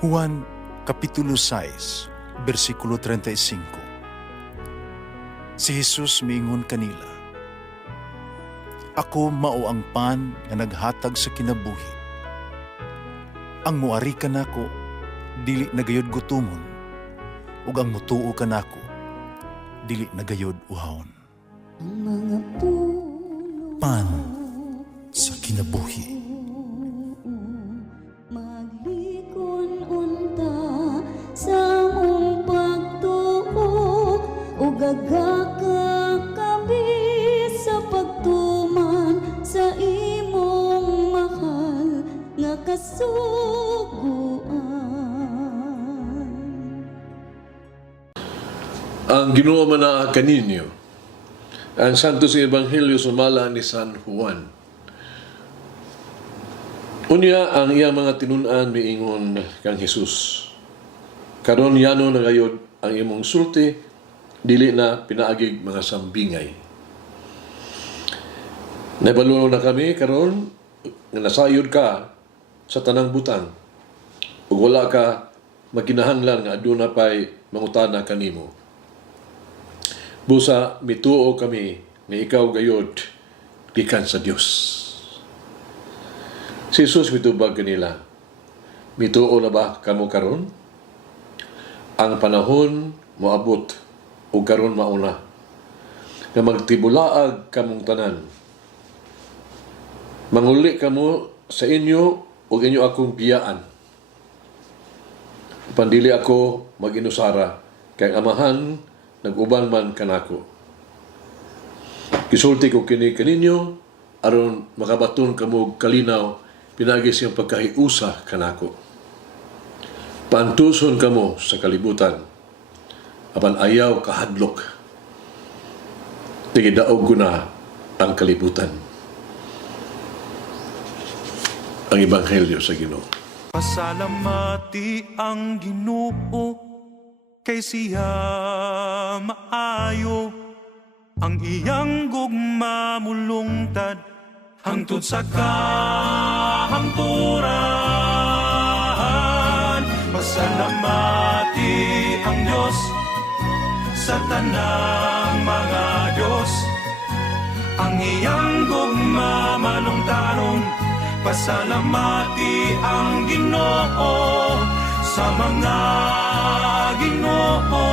Juan Kapitulo 6, versikulo 35. Si Jesus miingon kanila, "Ako mao ang pan nga naghatag sa kinabuhi. Ang muari kanako dili nagayod gutomon, ug ang mutuo kanako dili nagayod uhawon." Ang mga puno Pan sa kinabuhi. maglikon unta sa mong pagtuo ug gagaka kami sa pagtuman sa imong mahal nga kasuguan. Ang Ginoo man na kaninyo, ang Santos Ebanghelyo sumala ni San Juan. Unya ang iyang mga tinun-an miingon kang Jesus. Karon yano na gayod ang imong sulti, dili na pinaagig mga sambingay. Nabaluno na kami karon nga nasayod ka sa tanang butang ug wala ka maginahanglan nga aduna pay mangutana kanimo. Busa mituo kami nga ikaw gayod gikan sa Dios. Si Jesus mitubag kanila, mituo na ba kamo karon? Ang panahon moabot ug karon mauna nga magtibulaag kamong tanan. Manguli kamo sa inyo ug inyo akong biyaan. Pandili ako mag-inusara kay amahan nag-uban man kanako. Gisulti ko kini kaninyo aron makabaton kamo kalinaw pinagi siyang pagkahiusa kanako. Pantuson kamo sa kalibutan apan ayaw kahadlok. Tigidaog ko na ang kalibutan. Ang Ebanghelyo sa Ginoo. Pasalamati ang Ginoo kay siya maayo, ang iyang gugma mulungtad hangtod sa kahangturan. Pasalamati ang Diyos sa tanang mga Diyos, ang iyang gugma malungtaron. Pasalamati ang Ginoo sa mga Ginoo,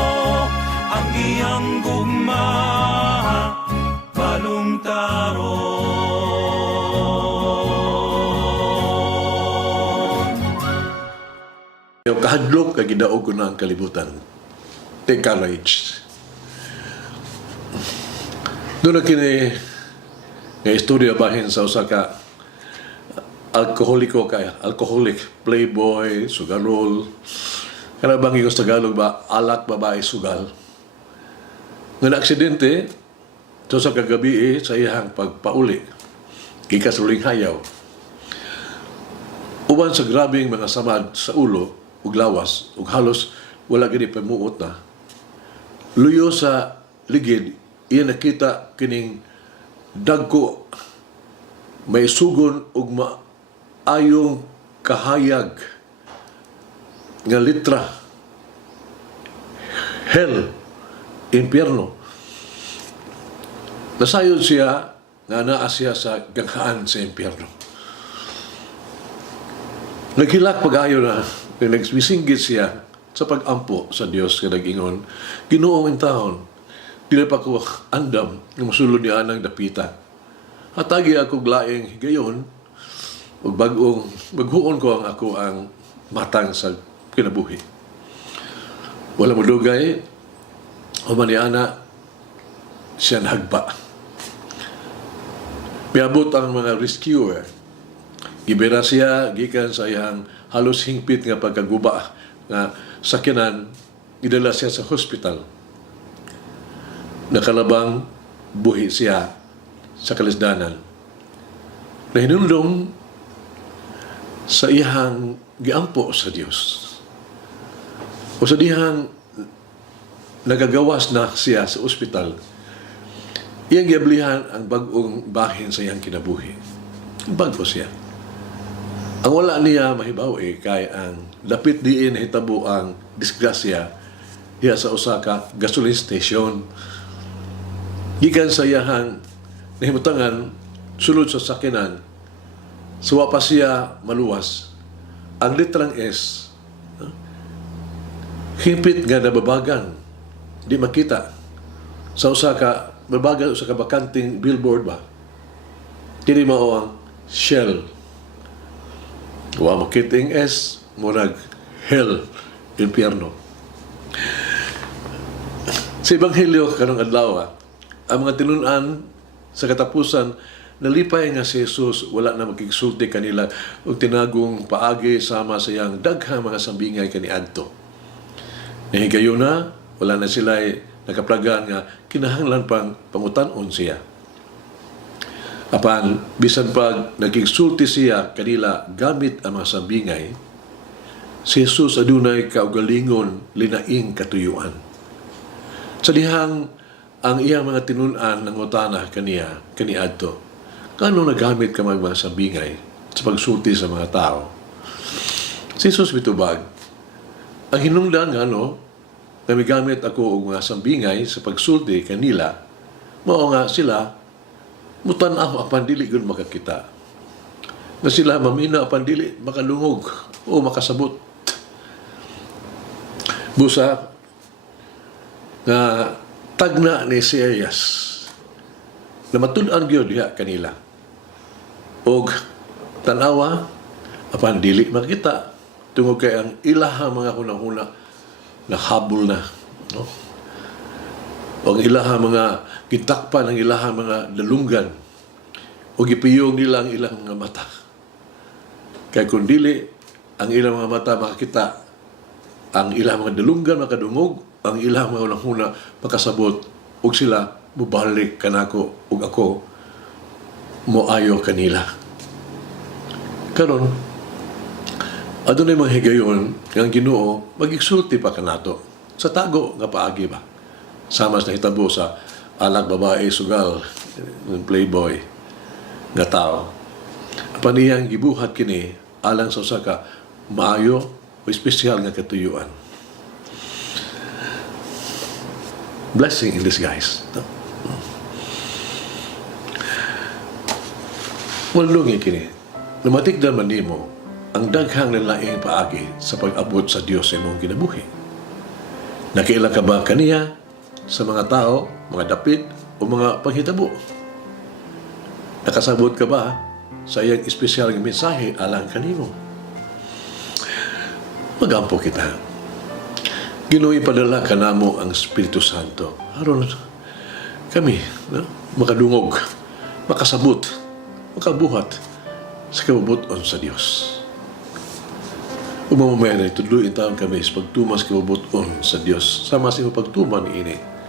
ang iyang gugma balungtaron. Yung kahadlok kay gidaog ko na ang kalibutan. Take courage. Doon na kini nga istorya bahin sa usa ka alcoholic playboy, sugarol. Kana bang yung Tagalog ba, alak babae sugal. Nga na-aksidente, so sa kagabi sa iyang pagpauli, gikas luling hayaw. Uban sa grabing mga samad sa ulo, ug lawas, ug halos wala gini pamuot na. Luyo sa ligid, iya nakita kining dagko may sugon ug maayong kahayag nga litra, hell, impyerno. Nasayod siya nga naa siya sa ganghaan sa impyerno. Naghilak pag-ayo na, nagbisinggit siya sa pag-ampo sa Dios nga nag-ingon, Ginoo ang taon, dili pa ko andam nga mosulod ni anang dapita. Hatagi ako glaeng higayon, ug bagong maghuon ko ang matang sa kinabuhi. Wala mo dugay, human ni ana siya nagba. Piabot ang mga rescuer. Gibera siya gikan sa iyang halos hingpit nga pagkaguba nga sakyanan, idala siya sa hospital. Nakalabang buhi siya sa kalisdanan. Nahinulong sa iyang giampo sa Dios. O sa dihang nagagawas na siya sa ospital, iyang giablihan ang bagong bahin sa iyang kinabuhi. Bago siya. Ang wala niya mahibaw kay ang dapit diin hitabo ang disgrasya diya sa usa ka gasoline station. Gikan sa iyahang nahimutangan sulod sa sakinan, suwa pa siya maluwas. Ang litrang S, hipit nga nababagan, di makita. Sa usa ka babagan, usa ka bakanting billboard ba? Kini mao ang Shell. Wa makiting S, murag hell, impyerno. Sa Ebanghelyo karong adlaw, ang mga tinunan sa katapusan nalipay nga si Jesus wala na magigsulti kanila ug tinagong paagi sama sa iyang daghang mga sambingay kaniadto. Nahigayon na, wala na sila nakaplagan nga kinahanglan pang pangutan-on siya. Apan, bisan pag nagigsulti siya kanila gamit ang mga sambingay, si Jesus adunay kaugalingon linaing katuyuan. Sa dihang ang iyang mga tinunan ng utana kaniadto, kano nagamit ka mga sambingay sa pagsulti sa mga tao? Si Jesus mitubag, ang hinungdan nga na migamit ako og mga sambingay sa pagsulti kanila, mao nga sila mutanaw apan dili gud makakita. Na sila mamina apan dili makalungog o makasabot. Busa na tagna ni Isaias na matud-an gyud diha kanila. Og tanawa apan dili makita tungod kay ang ilaha mga hunahuna nahabol na, no? O ang ilaha mga gitakpan ang ilaha mga dalunggan o gipiyong nila ang ilang mga mata. Kaya kung dili ang ilang mga mata makakita, ang ilang mga dalunggan makadungog, ang ilang mga unang-una makasabot, ug sila mubalik kanako ug ako moayo kanila. Karon adunay mga higayon ang Ginoo magigsulti pa kanato sa tago nga paagi ba. Sama sa hitabo sa anak babae sugal ng playboy nga tao. Apan iyang gibuhat kini alang sa usa ka maayo o espesyal nga katuyuan. Blessing in disguise. No? Walungi kini. Lumatigdan man nimo ang daghang lalaing paagi sa pag-abot sa Dios sa imong kinabuhi. Nakiilang ka ba kaniya sa mga tao, mga dapit, o mga panghitabo? Nakasabot ka ba sa iyang espesyal ng mensahe alang kanimo? Magampo kita. Ginoo ipadala kanamo ang Espiritu Santo aron kami makadungog, makasabot, makabuhat sa kabubuton sa Dios. Umamamaya na itudluin taon kami sa pagtumas kabubuton sa Dios. Sama sa pagtuman ini.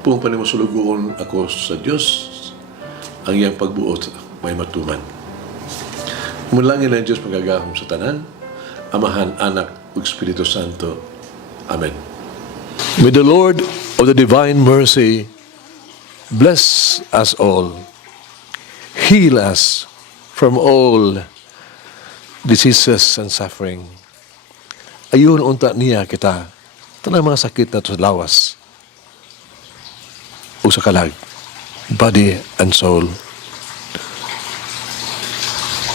Kung panimusulugoon ako sa Diyos, ang iyang pagbuot may matuman. Umulangin ang Diyos magagahom sa tanan, Amahan, Anak, ug Espiritu Santo. Amen. May the Lord of the divine mercy bless us all, heal us from all diseases and suffering. Ayun unta niya kita, tanang mga sakit na to lawas, o sa kalag, body and soul.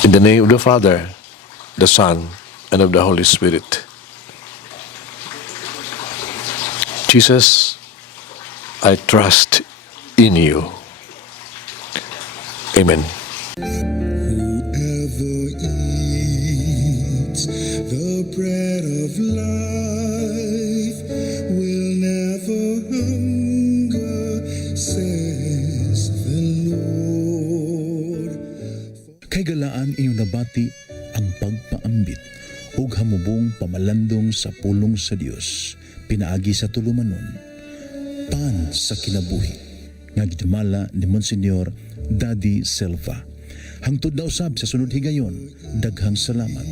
In the name of the Father, the Son, and of the Holy Spirit. Jesus, I trust in you. Amen. Whoever eats the bread of life will never hunger, says the Lord. Kay galaan inyong nabati ang pagpaambit ug hamubong pamalandong sa pulong sa Dios pinaagi sa tulumanon pan sa kinabuhi nga gidumala ni Monsignor Daddy Silva. Hangtod na usab sa sunod higayon, daghang salamat.